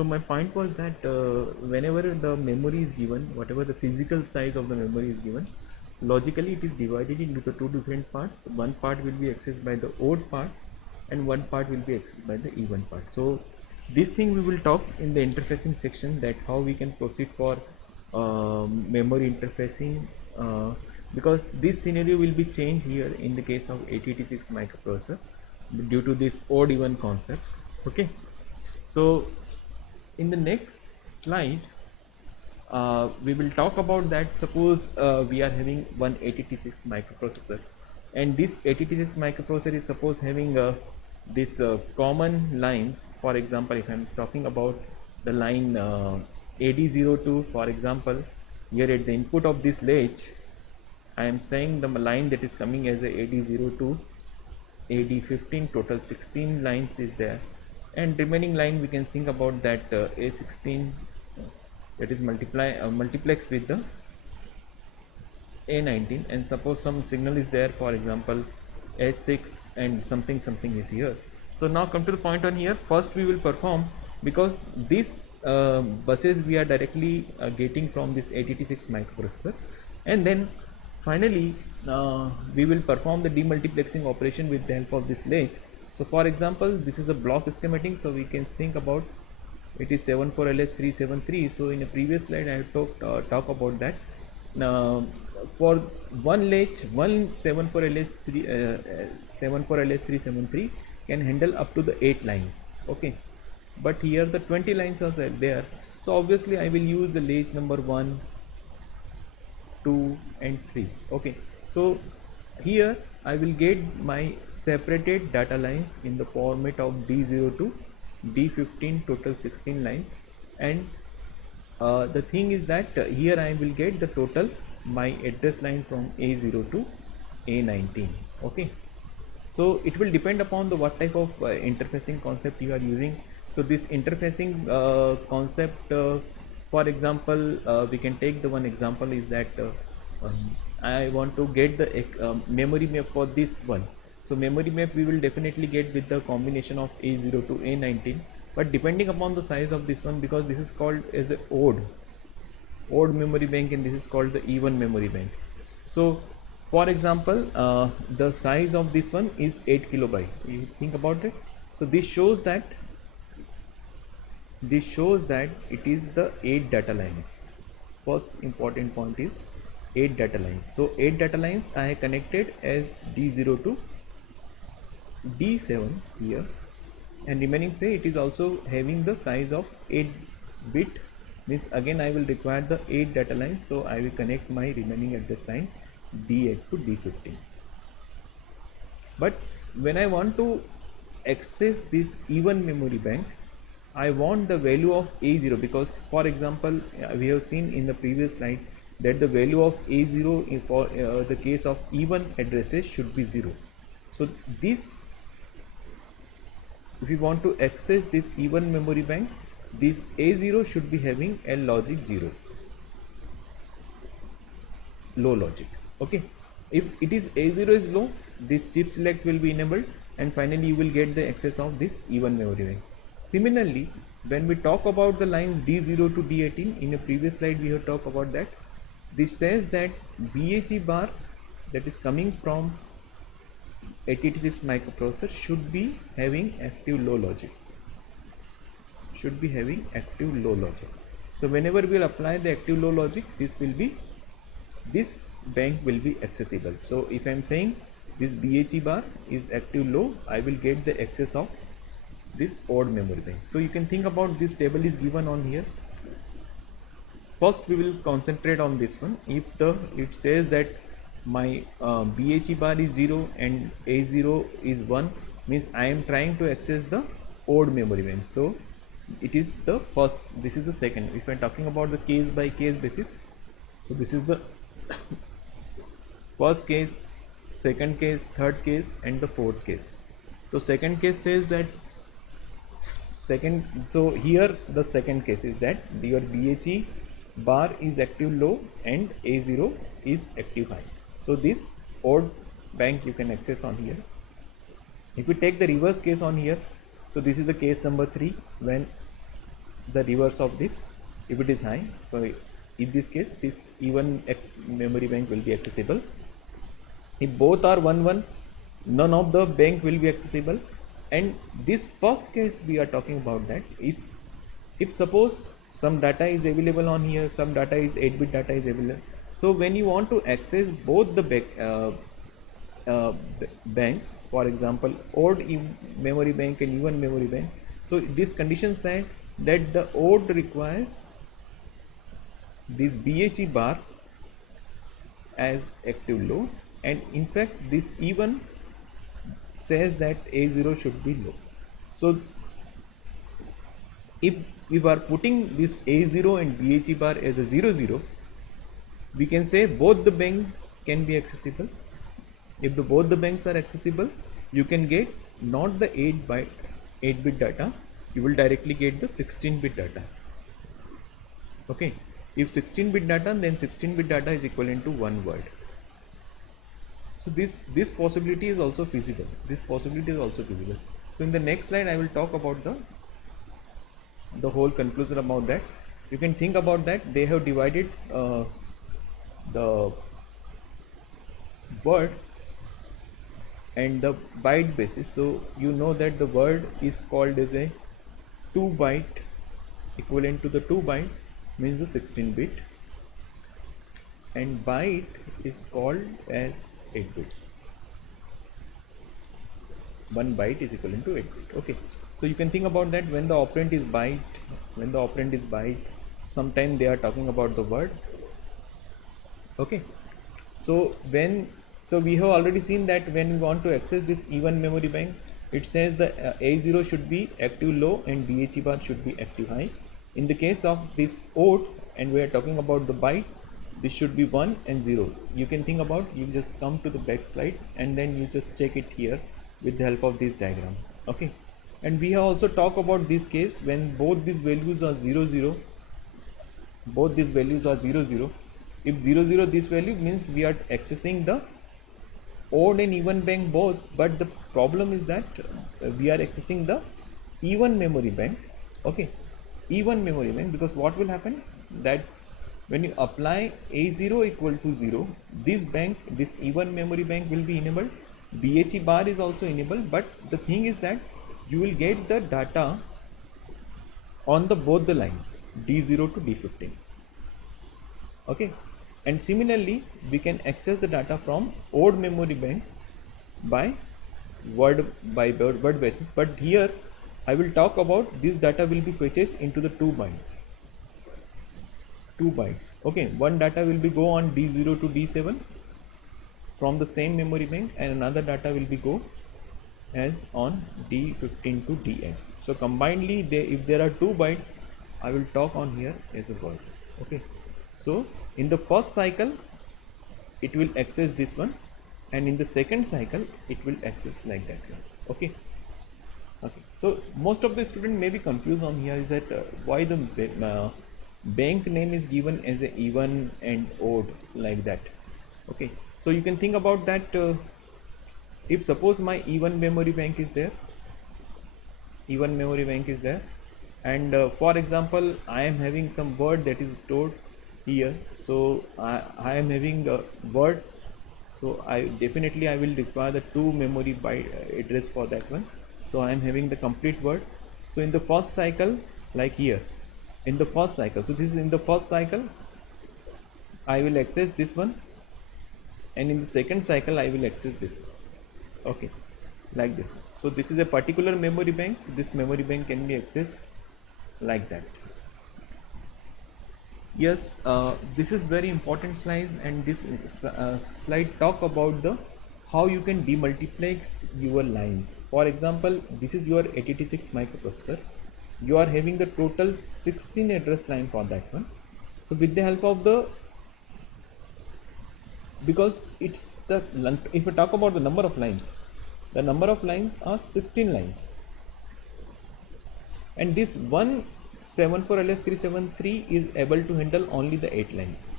So my point was that whenever the memory is given, whatever the physical size of the memory is given, logically it is divided into the two different parts. One part will be accessed by the odd part and one part will be accessed by the even part. So this thing we will talk in the interfacing section, that how we can proceed for memory interfacing, because this scenario will be changed here in the case of 8086 microprocessor due to this odd even concept. Okay, so in the next slide we will talk about that. Suppose we are having one 8086 microprocessor, and this 8086 microprocessor is suppose having this common lines. For example, if I am talking about the line AD02, for example, here at the input of this latch I am saying the line that is coming as a AD02, AD15, total 16 lines is there, and remaining line we can think about that A16, that is multiplex with the A19, and suppose some signal is there, for example S6, and something is here. So now come to the point on here. First we will perform, because this buses we are directly getting from this 8086 microprocessor, and then finally we will perform the demultiplexing operation with the help of this latch. So for example, this is a block schematic, so we can think about it is 74LS373. So in a previous slide I have talk about that. Now for one latch, one 74LS373 can handle up to the 8 lines. Okay, but here the 20 lines are there, so obviously I will use the latch number 1, 2 and 3. Okay, so here I will get my separated data lines in the format of D0 to D15, total 16 lines, and the thing is that here I will get the total my address line from A0 to A19. Okay, so it will depend upon the what type of interfacing concept you are using. So this interfacing concept, for example, we can take the one example is that I want to get the memory map for this one. So memory map we will definitely get with the combination of A0 to A19, but depending upon the size of this one, because this is called as a odd memory bank and this is called the even memory bank. So for example, the size of this one is 8 kilobyte. You think about it. So this shows that it is the 8 data lines. First important point is 8 data lines. So 8 data lines I have connected as D0 to D7 here, and remaining say it is also having the size of 8 bit, means again I will require the 8 data lines, so I will connect my remaining address line D8 to D15. But when I want to access this even memory bank, I want the value of A0, because for example we have seen in the previous slide that the value of A0 for the case of even addresses should be 0. So this, if you want to access this even memory bank, this A0 should be having a logic 0, low logic. Okay, if it is A0 is low, this chip select will be enabled, and finally you will get the access of this even memory bank. Similarly, when we talk about the lines D0 to D18, in a previous slide we have talked about that. This says that BHE bar that is coming from 8086 microprocessor should be having active low logic. So whenever we will apply the active low logic, this bank will be accessible. So if I am saying this BHE bar is active low, I will get the access of this odd memory bank. So you can think about this table is given on here. First we will concentrate on this one. If it says that my BHE bar is 0 and A0 is 1, means I am trying to access the odd memory bank. So it is the first, this is the second. If I am talking about the case by case basis, so this is the first case, second case, third case and the fourth case. So second case says that so here the second case is that your BHE bar is active low and A0 is active high. So this odd bank you can access on here. If we take the reverse case on here, so this is the case number 3, when the reverse of this if it is high. So in this case this E1 memory bank will be accessible. If both are 1 1, none of the bank will be accessible. And this first case we are talking about, that if suppose some data is available on here, some data is 8-bit data is available. So when you want to access both the banks, for example odd memory bank and even memory bank, so these conditions that the odd requires this BHE bar as active low, and in fact this even says that A0 should be low. So if we are putting this A0 and BHE bar as a 0 0, we can say both the bank can be accessible. If both the banks are accessible, you can get not the 8-bit data, you will directly get the 16-bit data. Okay, if 16-bit data, then 16-bit data is equivalent to 1 word. So this possibility is also feasible. So in the next slide I will talk about the whole conclusion about that. You can think about that they have divided the word and the byte basis. So you know that the word is called as a 2 byte, equivalent to the 2 byte means the 16-bit, and byte is called as 8-bit. 1 byte is equivalent to 8-bit. Okay, so you can think about that when the operand is byte, sometimes they are talking about the word. Okay, so we have already seen that when we want to access this E1 memory bank, it says the A0 should be active low and BHE bar should be active high. In the case of this odd, and we are talking about the byte, this should be 1 and 0. You can think about, you just come to the back slide and then you just check it here with the help of this diagram. Okay, and we have also talked about this case when both these values are 0 0, if 0 0 this value means we are accessing the odd and even bank both, but the problem is that we are accessing the even memory bank. Okay, even memory bank, because what will happen that when you apply A0 equal to 0, this even memory bank will be enabled, BHE bar is also enabled, but the thing is that you will get the data on both the lines D0 to D15. Okay, and similarly we can access the data from odd memory bank by word basis, but here I will talk about this data will be fetched into the 2 bytes. Okay, one data will be go on D0 to D7 from the same memory bank, and another data will be go as on D15 to D8. So combinedly if there are 2 bytes, I will talk on here as a word. Okay, so in the first cycle it will access this one, and in the second cycle it will access like that one. Okay, so most of the student may be confused on here is that why the bank name is given as a even and odd like that. Okay, so you can think about that if suppose my even memory bank is there, and for example I am having some word that is stored here, so I am having a word, so I will require the 2 memory byte address for that one. So I am having the complete word. So in the first cycle, like here in the first cycle, so this is in the first cycle I will access this one, and in the second cycle I will access this one. Okay, like this one. So this is a particular memory bank, so this memory bank can be accessed like that. Yes, this is very important slide, and this slide talk about the how you can demultiplex your lines. For example, this is your 8086 microprocessor. You are having the total 16 address line for that one. So with the help of the, because it's the, if we talk about the number of lines are 16 lines, and this 174LS373 is able to handle only the 8 lines.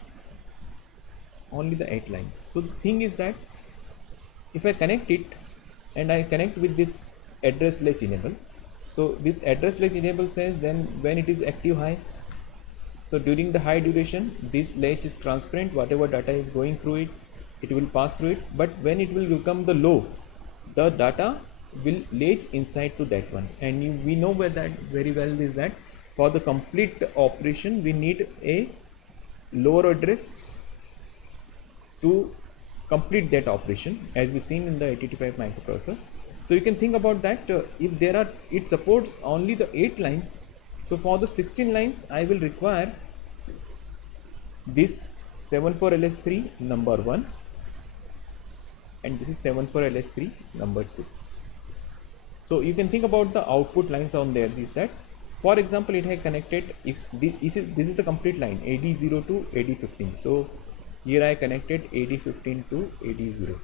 So the thing is that if I connect it and I connect with this address latch enable, So this address latch enable says then when it is active high, so during the high duration this latch is transparent, whatever data is going through it, it will pass through it, but when it will become the low, the data will latch inside to that one. And we know where that very well is that for the complete operation we need a lower address to complete that operation, as we seen in the 8085 microprocessor. So you can think about that, if there are, it supports only the 8 lines, so for the 16 lines I will require this 74LS3 number 1 and this is 74LS3 number 2. So you can think about the output lines on there is that, for example, it has connected, if this is the complete line AD0 to AD15. So here I connected AD15 to AD0.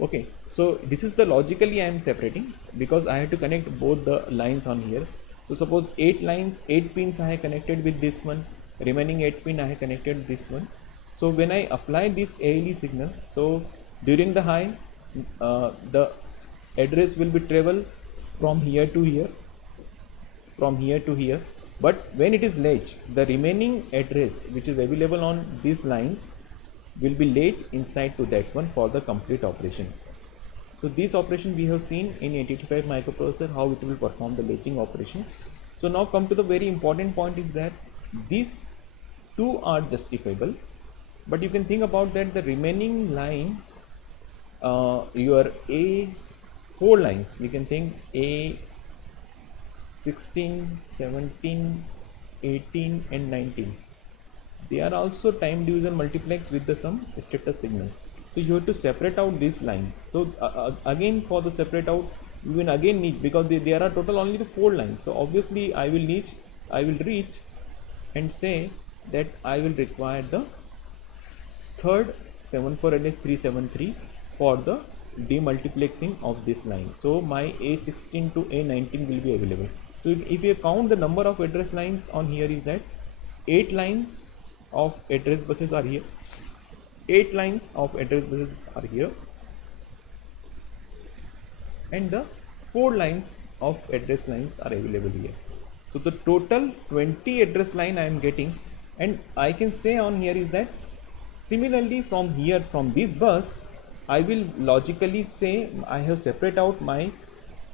Okay, so this is the logically I am separating because I have to connect both the lines on here. So suppose 8 lines, 8 pins I have connected with this one, remaining 8 pin I have connected this one. So when I apply this ALE signal, so during the high, the address will be travel from here to here, from here to here, but when it is latch, the remaining address which is available on these lines will be latched inside to that one for the complete operation. So this operation we have seen in 8085 microprocessor, how it will perform the latching operation. So now come to the very important point is that these two are justifiable, but you can think about that the remaining line, your A4 lines, we can think A16, 17, 18 and 19, they are also time division multiplex with the some status signal. So you have to separate out these lines. So again for the separate out you will again need, because there are total only the 4 lines. So obviously I will reach and say that I will require the third 74LS373 for the demultiplexing of this line. So my A16 to A19 will be available. So if you count the number of address lines on here is that 8 lines of address buses are here, 8 lines of address buses are here, and the 4 lines of address lines are available here. So the total 20 address line I am getting, and I can say on here is that similarly from here, from this bus I will logically say I have separate out my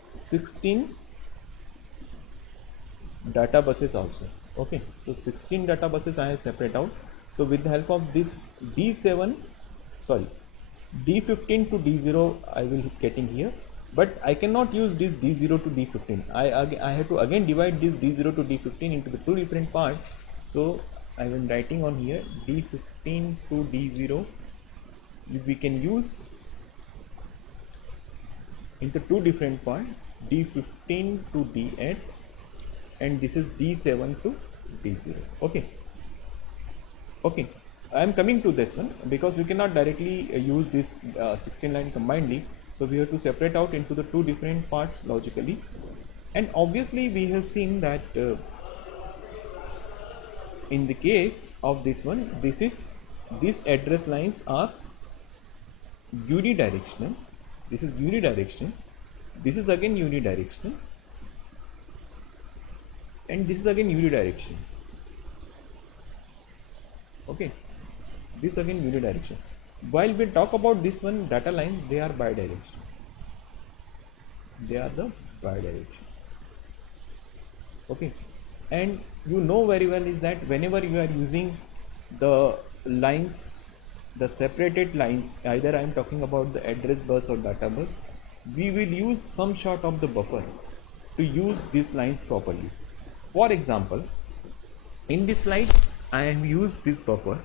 16 data buses also. Okay, so 16 data buses I have separate out. So with the help of this D15 to D0 I will get in here, but I cannot use this D0 to D15. I have to again divide this D0 to D15 into the 2 different parts. So I am writing on here D15 to D0 we can use into 2 different parts, D15 to D8, and this is D7 to D0. Okay, I am coming to this one because we cannot directly use this 16 line combinedly, so we have to separate out into the 2 different parts logically. And obviously we have seen that in the case of this one, these address lines are unidirectional. This is unidirectional, this is again unidirectional, and this is again unidirectional. Okay, this again unidirectional. While we talk about this one data line, they are bidirectional. They are the bidirectional. Okay, and you know very well is that whenever you are using the lines, the separated lines, either I am talking about the address bus or data bus, we will use some sort of the buffer to use these lines properly. For example, in this slide I have used this buffer.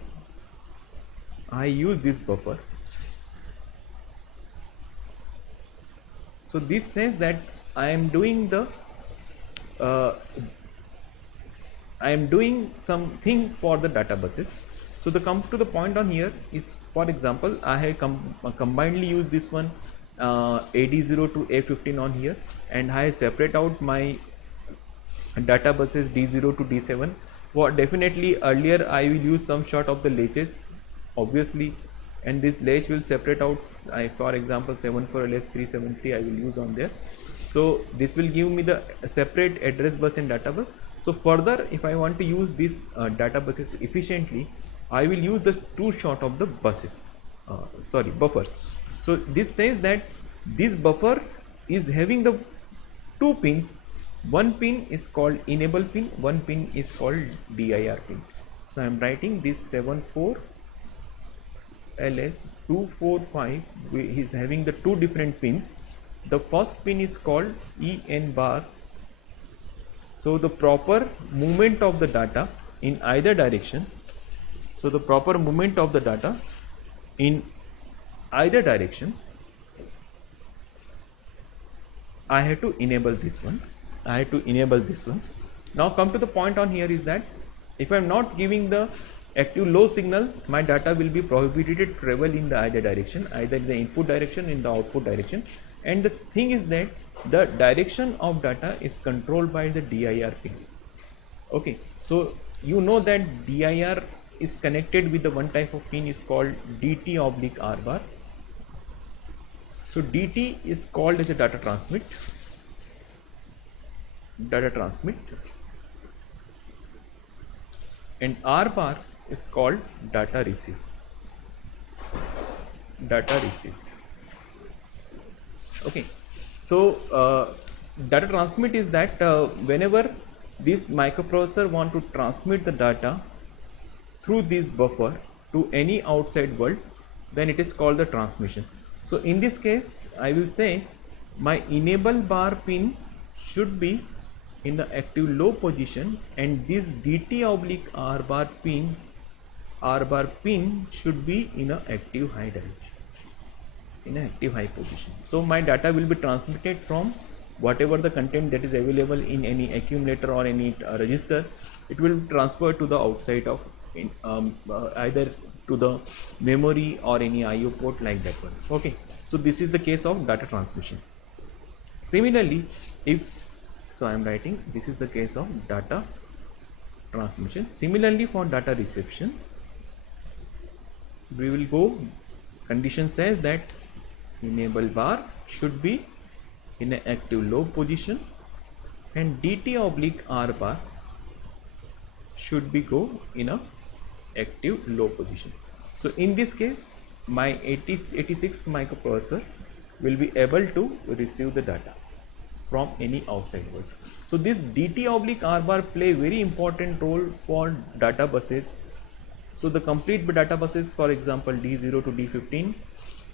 So this says that I am doing the I am doing something for the data buses. So the come to the point on here is, for example, I have combinedly used this one AD0 to A15 on here, and I separate out my data buses D0 to D7. Well, definitely earlier I will use some sort of the latches, obviously, and this latch will separate out, for example 74LS373 I will use on there. So this will give me the separate address bus and data bus. So further, if I want to use this data buses efficiently, I will use the two short of the buses, buffers. So this says that this buffer is having the two pins. One pin is called enable pin, one pin is called dir pin. So I am writing this 74 LS245 is having the two different pins. The first pin is called EN bar. So the proper movement of the data in either direction. So the proper movement of the data in either direction, I have to enable this one. Now come to the point on here is that if I am not giving the active low signal, my data will be prohibited to travel in the either direction, either in the input direction, in the output direction. And the thing is that the direction of data is controlled by the dir pin. Okay, so you know that dir is connected with the one type of pin is called dt oblique r bar. So dt is called as a data transmit, and r bar is called data receive. Okay, so data transmit is that whenever this microprocessor want to transmit the data through this buffer to any outside world, then it is called the transmission. So in this case, I will say my enable bar pin should be in the active low position, and this dt oblique r bar pin should be in a active high direction, in an active high position. So my data will be transmitted from whatever the content that is available in any accumulator or any register. It will transfer to the outside of either to the memory or any IO port, like that one. Okay, so this is the case of data transmission. Similarly, I am writing this is the case of data transmission. Similarly, for data reception, we will go, condition says that enable bar should be in an active low position and dt oblique r bar should be go in a active low position. So in this case, my 86 microprocessor will be able to receive the data from any outside world. So this dt oblique r bar play very important role for data buses. So the complete data buses, for example D0 to D15,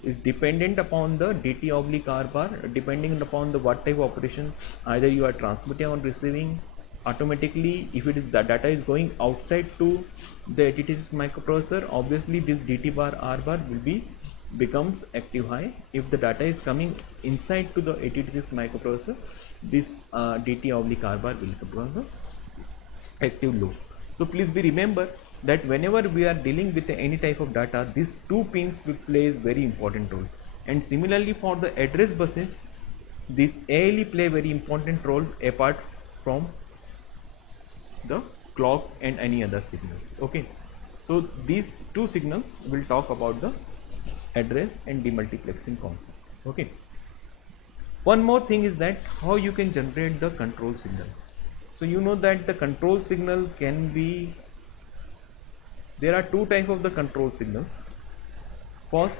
is dependent upon the dt oblique r bar, depending upon the what type of operation either you are transmitting or receiving. Automatically, if it is the data is going outside to the 86 microprocessor, obviously this dt bar r bar will be becomes active high. If the data is coming inside to the 86 microprocessor, this dt oblique r bar will become the active low. So please be remember that whenever we are dealing with any type of data, these two pins will play a very important role. And similarly for the address buses, this ALE play very important role apart from the clock and any other signals. Okay, so these two signals will talk about the address and demultiplexing concept. Okay, one more thing is that how you can generate the control signal. So you know that the control signal can be, there are two types of the control signals. First,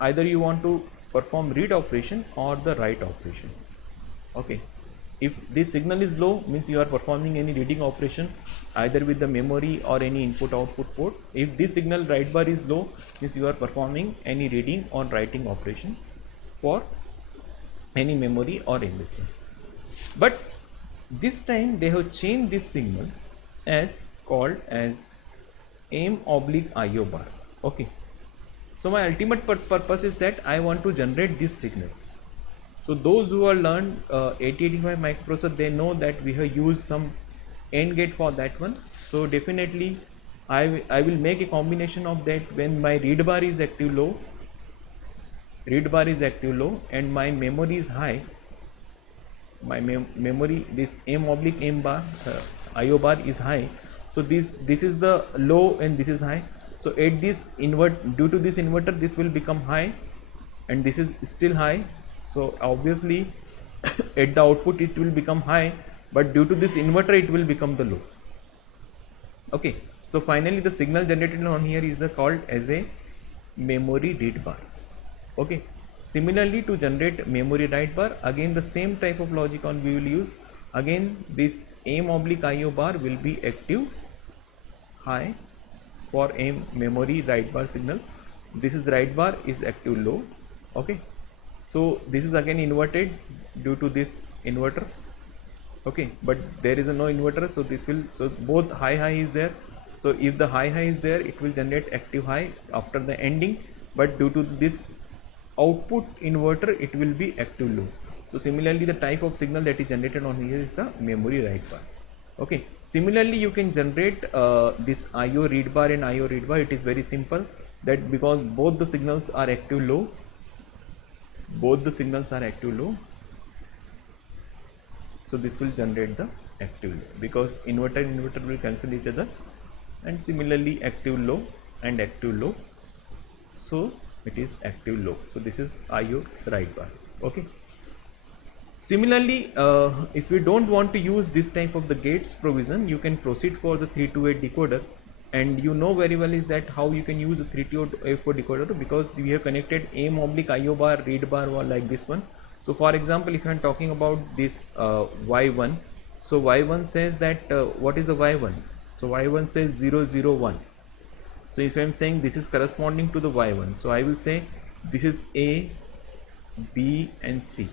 either you want to perform read operation or the write operation. Okay, if this signal is low, means you are performing any reading operation either with the memory or any input output port. If this signal write bar is low, means you are performing any reading or writing operation for any memory or anything. But this time they have changed this signal as called as M oblique IO bar. Okay, so my ultimate purpose is that I want to generate these signals. So those who are learned 8085 microprocessor, they know that we have used some AND gate for that one. So definitely I will make a combination of that. When my read bar is active low and my memory is high, my memory, this M oblique M bar IO bar is high, so this is the low and this is high. So at this due to this inverter, this will become high and this is still high. So obviously at the output it will become high, but due to this inverter it will become the low. Okay, so finally the signal generated on here is the called as a memory read bar. Okay, similarly to generate memory write bar, again the same type of logic on we will use. Again this aim oblique IO bar will be active high for aim memory write bar signal. This is write bar is active low. Okay, so this is again inverted due to this inverter. Okay, but there is a no inverter, so this will, so both high is there. So if the high is there, it will generate active high after the ending, but due to this output inverter it will be active low. So similarly the type of signal that is generated on here is the memory write bar. Okay, similarly you can generate this IO read bar and IO read bar. It is very simple, that because both the signals are active low, so this will generate the active low, because inverter and inverter will cancel each other, and similarly active low and active low, so it is active low. So this is IO write bar. Okay, similarly if you don't want to use this type of the gates provision, you can proceed for the 328 decoder. And you know very well is that how you can use a 328 decoder, because we have connected aim oblique IO bar read bar like this one. So for example, if I am talking about this Y1, so Y1 says that what is the Y1? So Y1 says 001. So if I am saying this is corresponding to the Y1, so I will say this is A, B and C.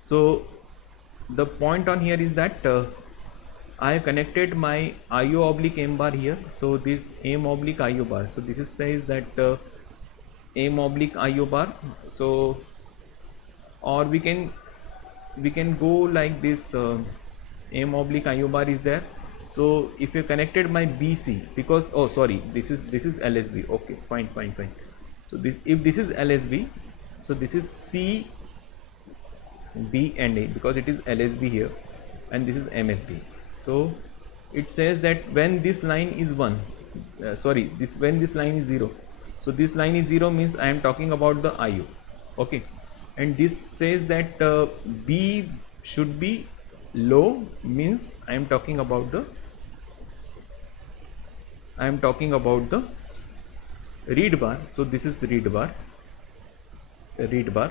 So the point on here is that I have connected my IO oblique aim bar here. So this aim oblique IO bar, so this is says that aim oblique IO bar. So or we can go like this, aim oblique IO bar is there. So if you connected my BC, because oh sorry, this is LSB. Okay, fine. So this, if this is LSB, so this is C, B and A, because it is LSB here, and this is MSB. So it says that when this line is 1, when this line is 0, so this line is 0 means I am talking about the IO. Okay, and this says that B should be low, means I am talking about the read bar. So this is the read bar.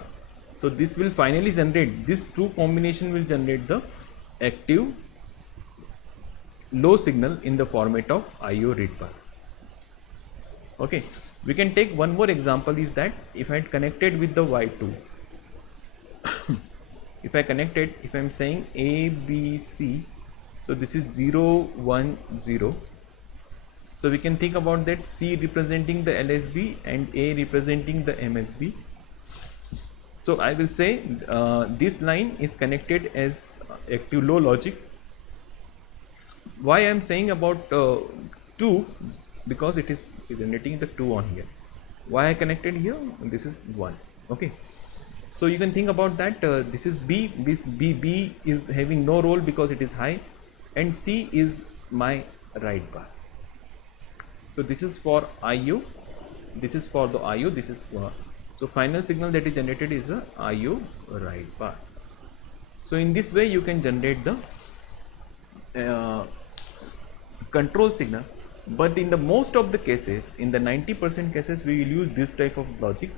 So this will finally generate, this two combination will generate the active low signal in the format of IO read bar. Okay, we can take one more example, is that if I had connected with the Y2, if I am saying A, B, C, so this is 0, 1, 0. So we can think about that, C representing the LSB and A representing the MSB. So I will say this line is connected as active low logic. Why I am saying about 2? Because it is generating the 2 on here. Why I connected here? This is 1. Okay, so you can think about that. This is B. This B is having no role because it is high, and C is my write bar. So this is for IO, this is for the IO, this is for, so final signal that is generated is a IO write bar. So in this way you can generate the control signal, but in the most of the cases, in the 90% cases, we will use this type of logic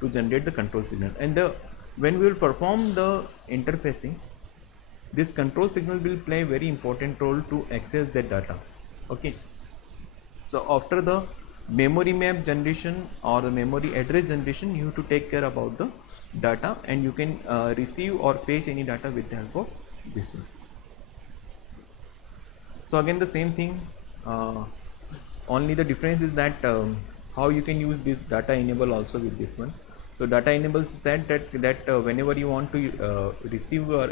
to generate the control signal. And when we will perform the interfacing, this control signal will play a very important role to access the data. Okay, so after the memory map generation or the memory address generation, you have to take care about the data, and you can receive or fetch any data with the help of this one. So again the same thing, only the difference is that how you can use this data enable also with this one. So data enables that whenever you want to receive or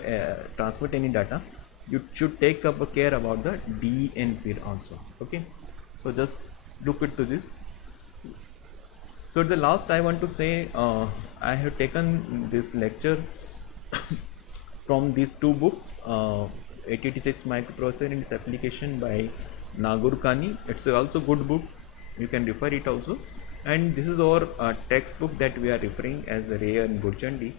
transmit any data, you should take up care about the DNP also. Okay, so just look into this. So at the last I want to say, I have taken this lecture from these two books, 8086 microprocessor and its application by Nagurkani. It's also good book, you can refer it also. And this is our textbook that we are referring as Ray and Gurjandi.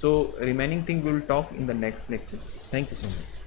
So remaining thing we will talk in the next lecture. Thank you so much.